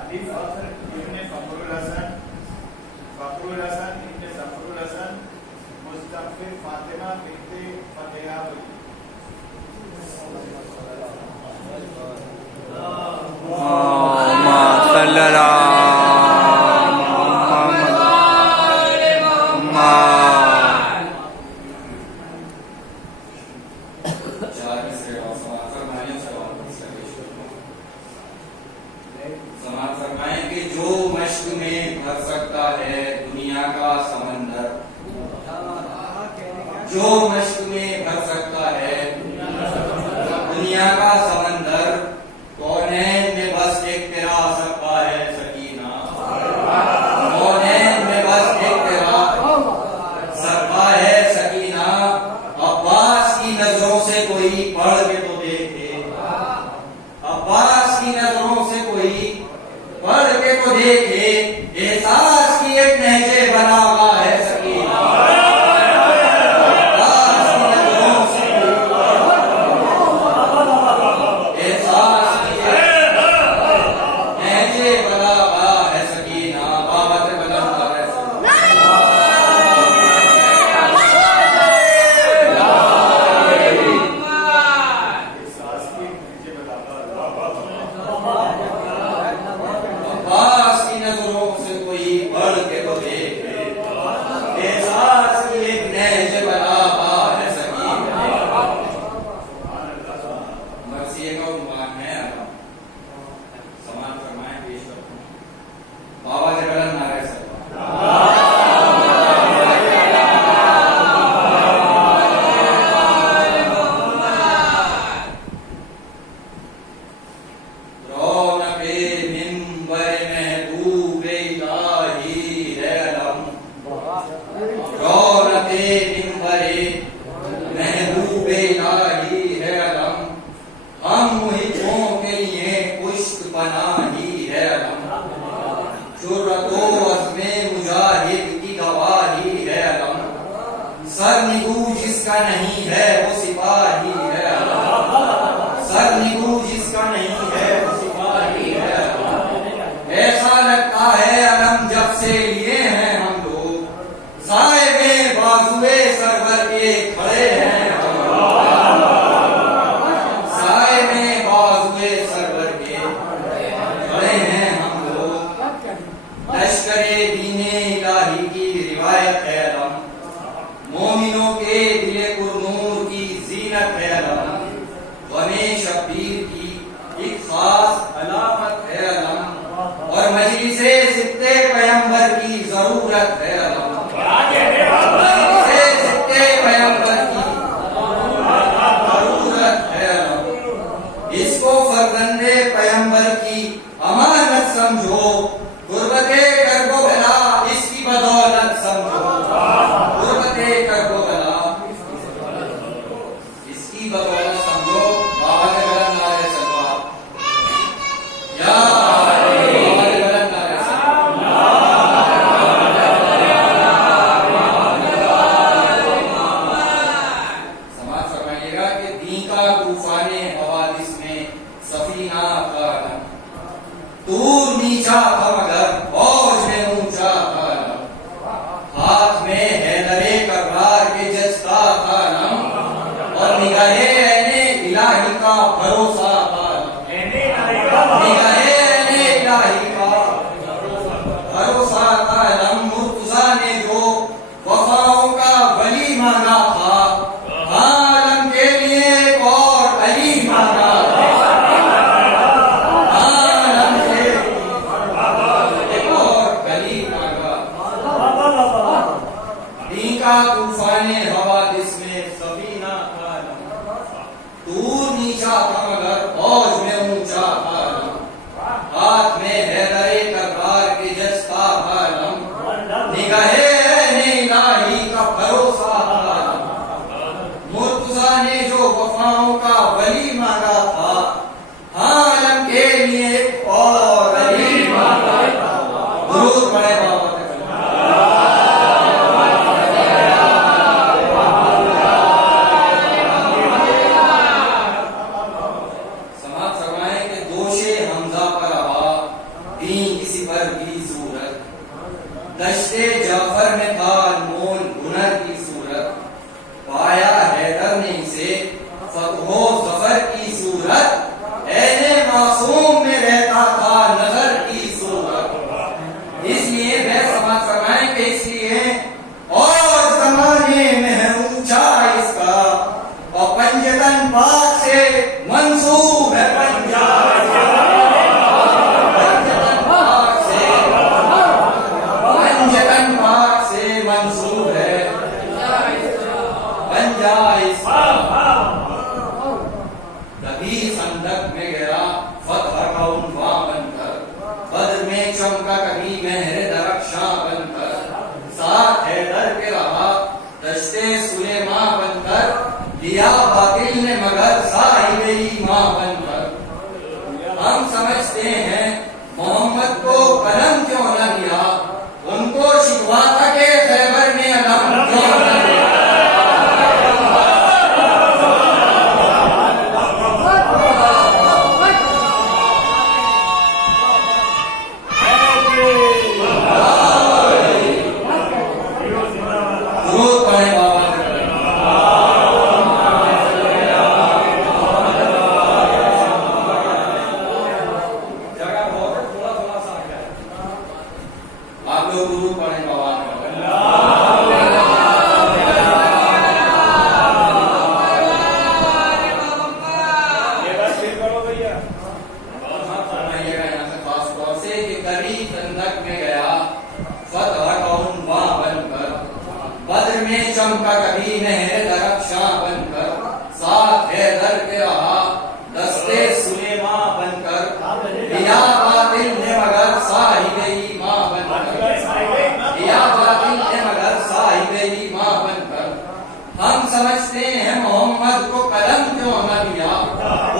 अलीफ फख्र इब्न फखरुल हसन इब्न जफरुल हसन मुस्तफिर फातिमा बिन्ते फतेहा समाज फरमाएं कि जो मश्क में भर सकता है दुनिया का समंदर, जो मश्क में भर सकता है दुनिया का समंदर, कौनैन में बस एक तेरा सकता है सकीना, कौनैन में बस एक तेरा सकता है सकीना। अब्बास की नजरों से कोई पढ़ के तो देखे, अब्बास की नजरों से कोई पढ़ के तो देखे, एहसास की एक नहजे बना हुआ है सकीना। अब्बास की नजरों से एहसास की एक नहजे बना हुआ है सकीना। बाबा से बुलंद है अब्बास की नजरों से कोई बढ़ के तो देखे, एहसास की एक नहज बना है सकीना। मर्सिए का उन्वान है समान फरमाए पेश करता हूं बाबा से बुलंद नारे हम मुहितों के लिए पुष्ट पनाही है अलम, जुर्रतो अज़्मे मुजाहिद की गवाही है अलम, सरनिगू जिसका नहीं है वो सिपाही है अलम, सरनिगू जिसका नहीं है वो सिपाही है अलम। ऐसा लगता है अलम जब से लिए हैं हम लोग, साहिबे बाजुए सरवर के खड़े हैं इलाही की रिवायत है अलम, मोमिनों के दिले कुरनूर की जीनत है अलम, गमे शब्बीर की एक खास अलामत है अलम, और मजलिसे सित्ते पैगंबर की जरूरत है अलम, मजलिसे सित्ते पैगंबर की जरूरत है अलम। इसको फर्जंदे पैगंबर की अमानत समझो, गुर्बते करबो भला इसकी बदौलत समझो, गुर्बते करबो भला इसकी बदौलत समझो। बाबा के बुलंद नारे सलवात या बाबा के बुलंद नारे समाज फरमाइएगा कि दी का तूफाने हवादिस में सफीना का दूर नीचा था मगर फौज में ऊंचा था नम, हाथ में हैदरे कररार के जज्बा था नम, और निगाहे ऐने इलाही का भरोसा था नम, निगाहे ऐने इलाही का भरोसा था नम। मुर्तजा ने जो वफाओं का वली मांगा था, आलम के लिए एक और अली मांगा था, तूफाने हवादिस में सफीना था दूर नीचा था मगर भी खंदक में गया फतह का उन्वां बनकर, बद्र में चमका कभी महरे दरख्शां बनकर, साथ हैदर के रहा दश्ते सुलेमां बनकर, लिया बातिल ने मगर साहिबे ईमां बनकर। हम समझते हैं मोहम्मद को कलम क्यों न लिया, उनको शिकवा था कि खैबर में अलम क्यों न लिया। चमका कभी महरे दरख्शां बनकर, साथ हैदर के रहा दस्ते सुलेमां बनकर, लिया बातिल ने मगर साहिबे ईमां बनकर, लिया बातिल ने मगर साहिबे ईमां बनकर। हम समझते हैं मोहम्मद को कलम क्यों न लिया,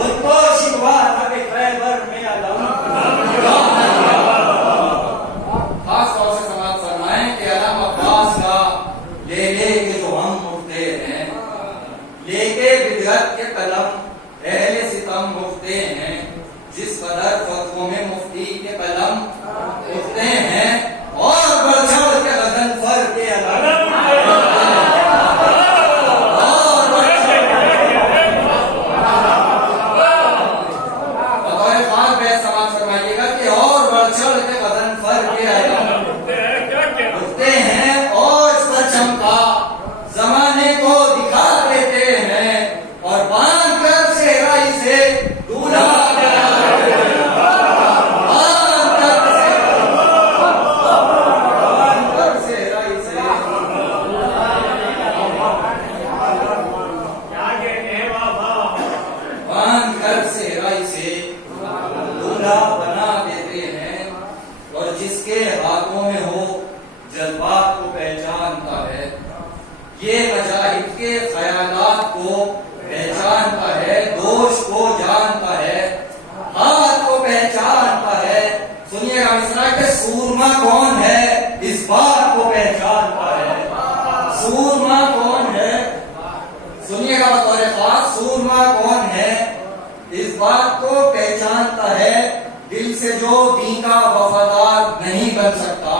उनको शिकवा था कि खैबर में अलम क्यों न लिया। खास तौर से समाज फरमाएं कि अलम अब्बास का ले के जो हम उठते हैं, लेके बिदअत के कलम अहले सितम उठते हैं, जिस कदर फतवों में मुफ्ती के कलम उठते हैं और बढ़ के गजन फर के अलम समाज फरमाइएगा कि और बढ़ के गजन फर के अलम उठते हैं और चमका जमाने को दिखा देते हैं और बांध कर सेहराई से दूल्हा बना देते हैं। बांध कर सेहराई से बांध कर सेहराई से दूल्हा बना देते हैं। और जिसके हाथों में हो जज्बात को पहचानता है, ये मजाहिद के ख्यालात को पहचानता है, दोष को जानता है, हाथ को पहचानता है। सुनिएगा मिसरा के सूरमा कौन है, इस बात को पहचानता है। सूरमा कौन है, सुनिएगा बतौर खास, सूरमा कौन है, इस बात को पहचानता है। दिल से जो दीन का वफादार नहीं बन सकता,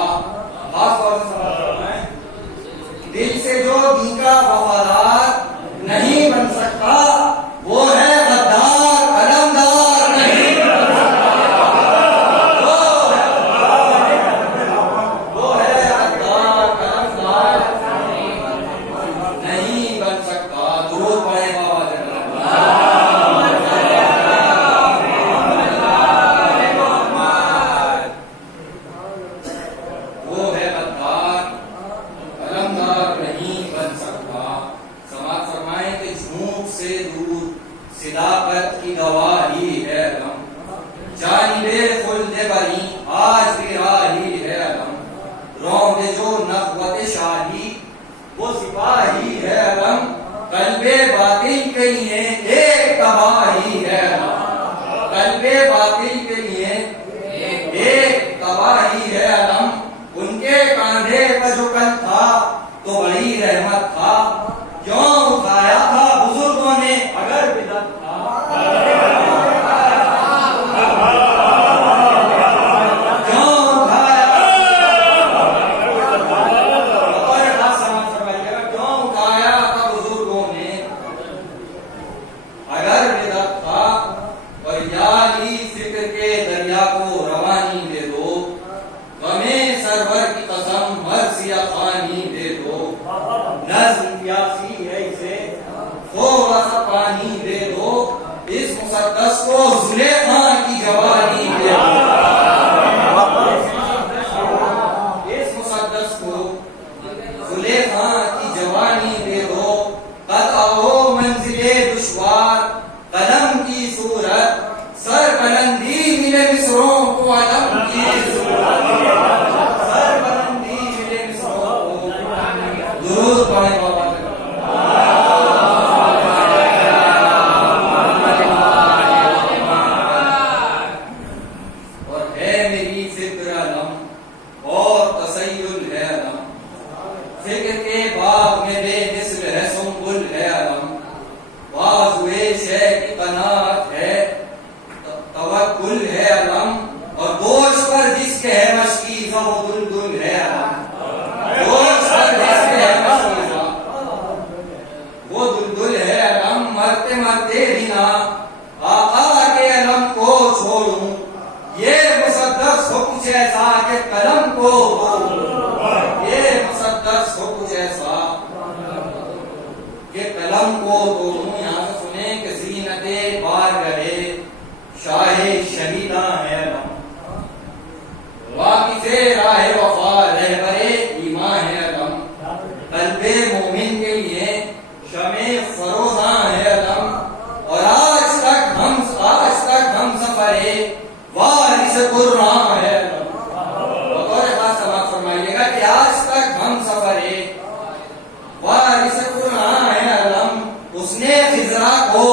दिल से जो दीन का वफादार नहीं बन सकता, वो है गद्दार अलमदार नहीं बन सकता। वो है गद्दार अलमदार नहीं बन सकता। दुरूद पढ़े बाबा सिदाकत की गवाही है अलम, जानिबे खुल्दे बरी आज भी राही है अलम, रौंदे जो नखवत शाही वो सिपाही है अलम, कल्बे बातिल के लिए एक तबाही है अलम, कल्बे बातिल के लिए एक तबाही है अलम। उनके कांधे पर जो कल था तो बड़ी रहमत था, क्यों उठाया था बुजुर्गों ने अगर बिदअत था, क्यों उठाया, क्यों उठाया था बुजुर्गों ने अगर बिदअत था। और याली फिक्र के दरिया को रवानी दे दो, हमें सरवर की कसम मर्सिया खानी दे दो, नज़्म प्यासी है इसे थोड़ा सा पानी दे दो, इस मुसद्दस को जुलेखा की जवानी दे दो, इस मुसद्दस को जुलेखा की जवानी दे दो। कद आओ मंजिले दुश्वार कलम की सूरत, सरबलंदी मिले मिसरों को अलम की सूरत, सरबलंदी मिले मिसरों को। दुरूद पढ़े बाबा। और है मेरी फिक्र अलम और तसय्युल है अलम, फिक्र के बाग में बेमिसल है सुंबुल है अलम, बाजुए शे की कनात है तवक्कुल है अलम, और गोश पर जिसके है मशकीज़ा वो दुलदुल है अलम, गोश पर जिसके है मशकीज़ा वो दुलदुल है अलम। मरते मरते भी ना आका के अलम को छोड़ूं, ये मुसद्दस हो कुछ ऐसा के कलम को तोड़ूं, ये मुसद्दस हो कुछ ऐसा के कलम को तोड़ूं। यहाँ से सुने कि ज़ीनते बारगाहे शाहे शहीदा है अलम, वाकिफ़े राह वफा रहबरे ईमान है अलम, कल्बे मोमिन के लिए शमे फरोज़ां है अलम, और आज तक हम सफरे वारिस कुर्रान है अलम। बतौर खास समाप्त फरमाइएगा कि आज तक हम सफरे वारिस कुर्आन है अलम, उसने खिजरा को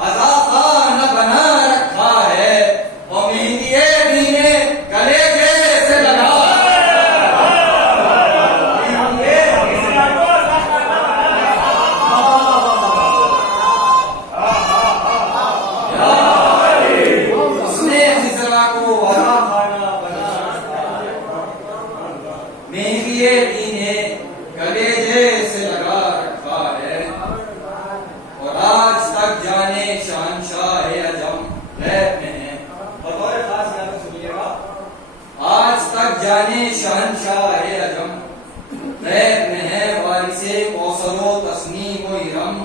अज़ाफ़ा न बना रखा है, और मेहंदिए दीने कलेजे से लगा उसने खिजरा को अज़ाफ़ा न बना मेहंदिए दीने कलेजे से लगा रखा है, और आज तक जाने शहंशाह अजम गैब में है। बतौर खास यहाँ पे सुनिएगा, आज तक जाने शहंशाह अजम गैब में है, वारिसे कौसरो तस्नीम व इरम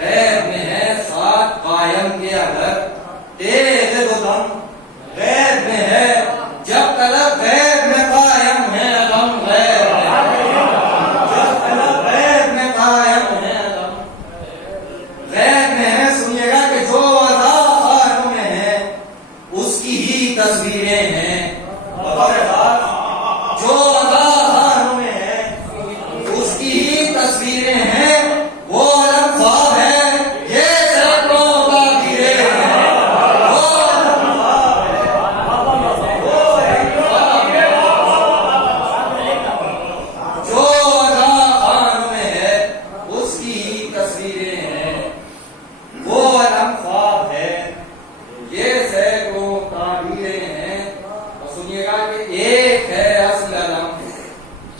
गैब में है, साथ कायम के अगर तेज दम गैब में है, जब तलब गैब में कायम है अलम गैब में, जब तलब गैब में कायम है अलम गैब में है। सुनिएगा कि जो अज़ा खानों में है उसकी ही तस्वीरें हैं, जो अज़ा खानों में है उसकी ही तस्वीरें हैं, वो अलम ख्वाब है ये सैकड़ों ताकीरें हैं, वो अलम ख्वाब है, वो एक ख्वाब है, जो अज़ा खानों में है उसकी ही तस्वीरें हैं, वो अलम ख्वाब है ये सैकड़ों ताबीरें हैं। और सुनिएगा कि एक है असल अलम,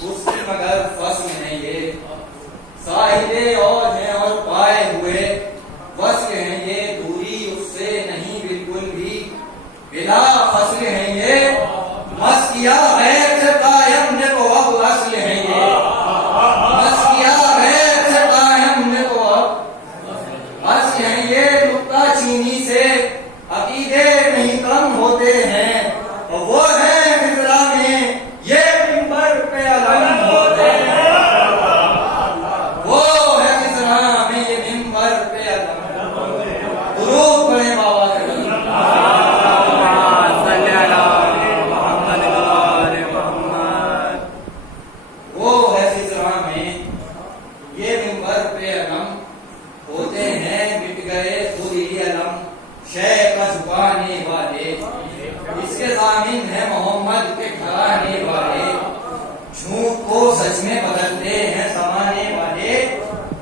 उसकी मगर फसल है ये, साहिबे और हैं और पाए हुए वस्ल हैं ये, दूरी उससे नहीं बिल्कुल भी बिला फसल हैं ये, मस्किया गैर से कायम ने तो अब असल हैं ये, मस्किया गैर से कायम ने तो अब असल हैं ये, नुक्ता चीनी से अकीदे नहीं कम होते हैं, और वो है फिजरा में ये मिंबर पे अलम होते हैं, वो है फिजरा में ये मिंबर पे अलम। दुरूद पढ़े बाबा के वो है फिजरा में ये मिंबर पे अलम होते हैं, मिट गए खुद ही अलम शेख का झुकाने वाले, इसके ज़ामिन है मोहम्मद के घराने वाले, झूठ को सच में बदलते हैं ज़माने वाले,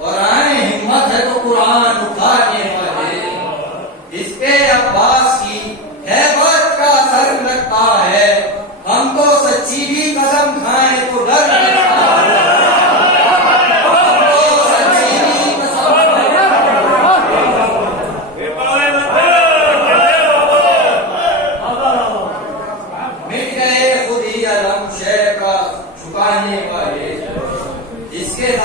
और आए हिम्मत है तो कुरान उठाने वाले, इस पे अब्बास की हैबत का असर लगता है, हम तो सच्ची भी कसम खाएं तो डर लगता है, हम तो सच्ची भी कसम मिट गए खुद ही अलम शेख का झुकाने वाले, इसके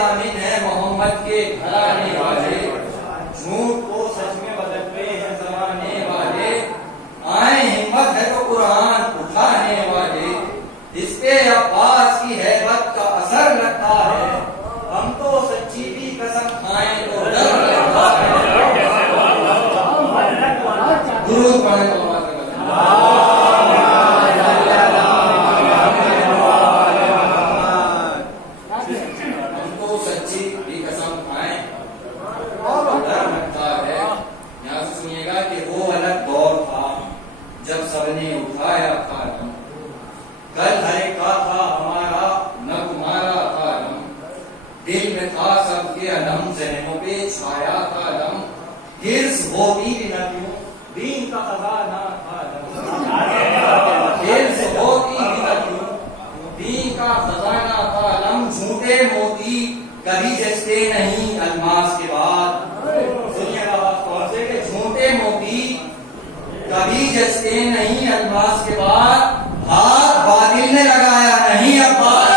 दुरूद पढ़े तो आवाज हमको सच्ची भी कसम खाएं और डर लगता है। यहाँ से सुनिएगा कि वो अलग दौर था जब सबने उठाया था दम, कल हर एक का था हमारा न तुम्हारा था दम, दिल में था सबके अलम, जहनों पे छाया था दम, हिर्स होती भी न क्यों दीन का खजाना था दम, हिर्स होती भी न क्यों दीन का खजाना था दम, झूठे मोती कभी जचते नहीं अलमास के बाद। सुनिएगा बात कौन से कि झूठे मोती कभी जचते नहीं अलमास के बाद, हाथ बातिल ने लगाया नहीं अब्बास।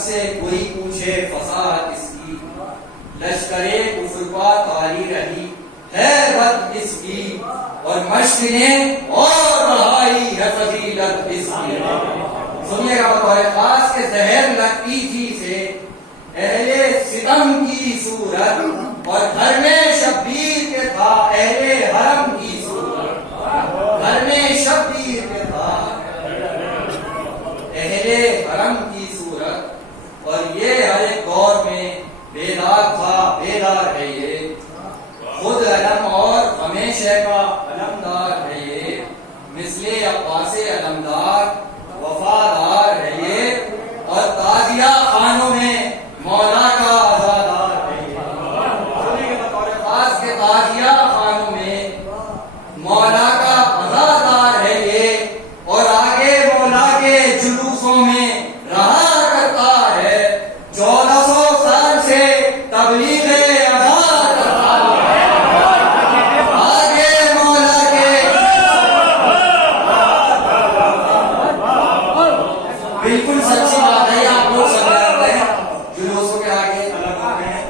से कोई पूछे फसाहत इसकी, लश्करे कुफ्र का तारी रही है बद इसकी, और मश्क ने और बढ़ाई है फजीलत इसकी। सुनिएगा बतौर खास के जहर लगती थी से अहले सितम की सूरत, और घर में शब्बीर के था अहले हरम की सूरत, घर में शब्बीर के था अहले हरम की सूरत, और ये हर एक दौर में बेदार था बेदार है ये, खुद अलम और हमेशा का अलमदार है ये, मिसले अब्बासे अलमदार वफादार है ये, और ताजिया खानों में मौला का आजादार है ये। सुनिए बतौर खास के ताजिया खानों में मौला का आजादार है ये, और आगे मौला के जुलूसों में रहा करता है, 1400 साल से तबलीग अदा करता है, आगे मौला के बिल्कुल सच्ची बात है, आप लोग सब जानते हैं जुलूसों के आगे अलग होते हैं,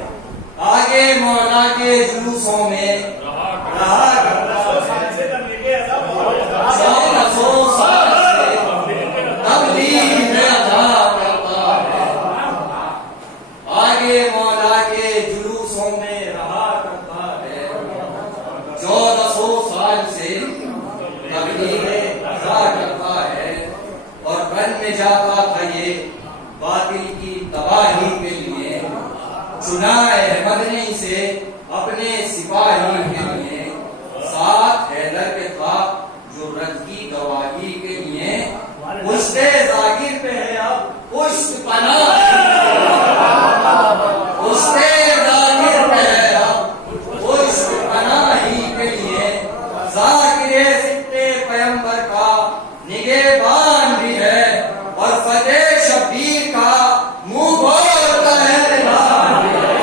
आगे मौला के जुलूसों में रहा करता है, 1400 साल से तबलीग अदा करता है, आगे मौला के जुलूसों में रहा करता है, 1400 साल से तबलीग अदा करता है, और बन में जाता था ये बातिल की तबाही के लिए, चुना अहमद ने इसे अपने सिपाही के लिए, साथ हैदर के था जो रद की गवाही के लिए, पुश्ते जागिर पे है अब पुश्त पनाह, पुश्ते जागिर पे है अब पुश्त पनाही के लिए, जाकिरे सित्ते पैगंबर का निगहबान भी है, और फतेह शब्बीर का मुंह बोलता है ऐलान भी है,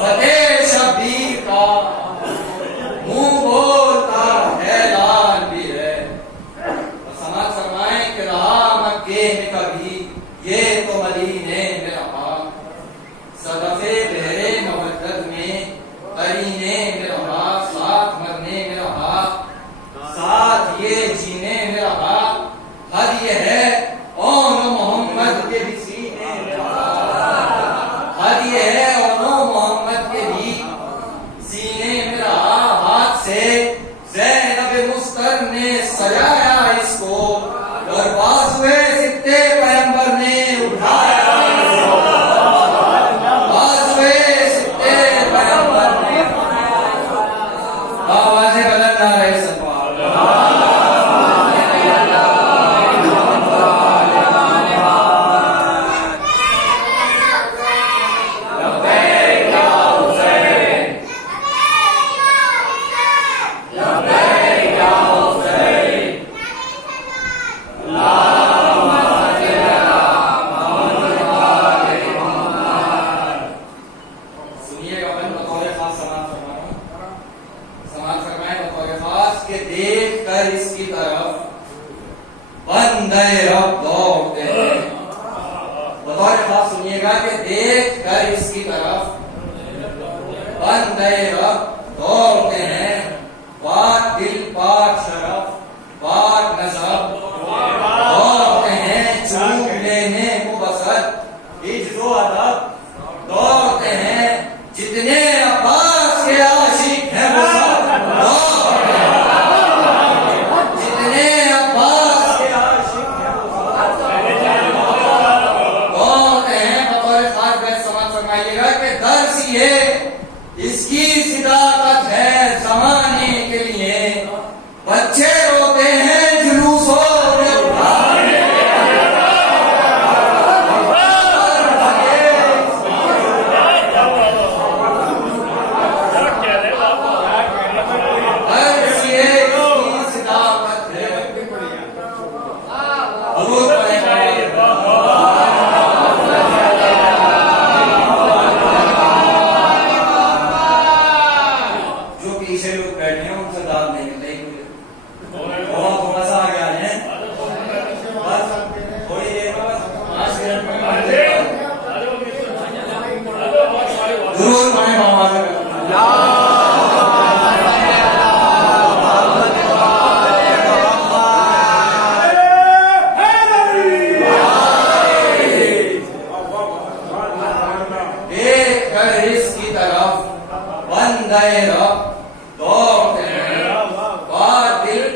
फतेह शब्बीर का मुंह बोलता है ऐलान भी है। समाज फरमाए कि रहा मक्के में कभी ये तो मदीने में रहा, सदफे बहरे मवद्दत में करीने में रहा, साथ मरने में रहा, साथ ये जीने में रहा, हद ये है ओनो मोहम्मद के भी सीने में रहा, हद ये है ओनो मोहम्मद के भी सीने में रहा, हाथ से ज़ैनब मुस्तर ने सजाया इसको, और बाजुए सित्ते पैगंबर ने उठाया। साथ सुनिएगा कि देख कर इसकी तरफ बंदे रब दौड़ते हैं, बात दिल पाक शरफ पाक नजर दौड़ते हैं, चूक लेने को बसत इज्जो अदब दौड़ते हैं, जितने अब्बास के आशिक हैं वो सब दौड़ते हैं, जितने अब्बास के आशिक हैं वो सब दौड़ते हैं। बतौर खास बात समझ फरमाइएगा कि दर्स ये इसकी सिदाकत है जमाने के लिए, बच्चे रोते हैं जुलूसों में उठाने दर्स ये इसकी सिदाकत है। हजूर जो पीछे लोग बैठे हैं उनसे दाद नहीं मिलते थोड़ा सा आगे आ जाए, बस थोड़ी देर में, बस 5 मिनट में जरूर पढ़े मामा से देख कर इसकी तरफ बंदे रब दौड़